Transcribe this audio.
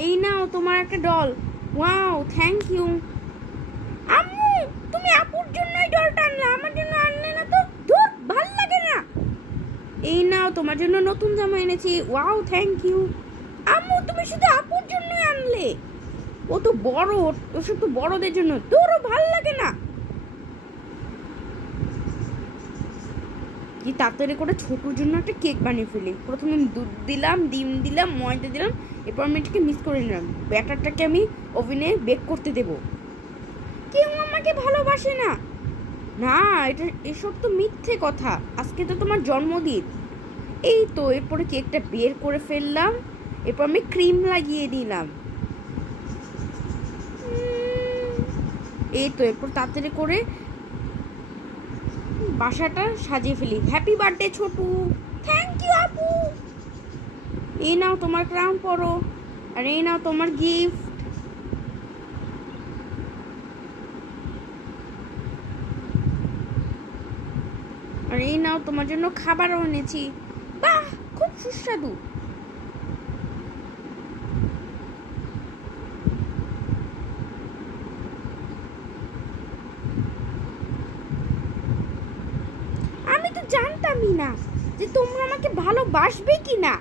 এই নাও তোমার একটা ডল। Wow, thank you. আম্মু, তুমি আপুর জন্যই ডলটা আনলা, আমার জন্য আনলে না তো? ধুর, ভাল লাগে না। এই নাও তোমার জন্য নতুন জামা এনেছি। Wow, thank you. আম্মু, তুমি শুধু আপুর জন্যই আনলে। ও তো বড়, ওসব তো বড়দের জন্য। তোরও ভাল লাগে না? কি তাড়াতাড়ি করে ছোটোর জন্য একটা কেক বানিয়ে ফেলি। প্রথমে দুধ দিলাম, ডিম দিলাম, ময়দা দিলাম, এরপর আমি এটাকে মিক্স করে নিলাম। ব্যাটারটাকে আমি ওভেনে বেক করতে দেব। কেউ আমাকে ভালোবাসে না। না, এসব তো মিথ্যে কথা। আজকে তো তোমার জন্মদিন। এই তো, এরপরে কেকটা বের করে ফেললাম, এরপর আমি ক্রিম লাগিয়ে দিলাম। এই তো, এরপর তাড়াতাড়ি করে বাসাটা সাজিয়ে ফেলি। Happy birthday Chhotu. Thank you আপু। এই নাও তোমার ক্রাউন পরো, আর এই নাও তোমার গিফট। আর এই নাও তোমার জন্য খাবারও এনেছি। বাহ, খুব সুস্বাদু। আমি তো জানতামই না যে তোমরা আমাকে ভালোবাসবে কি না।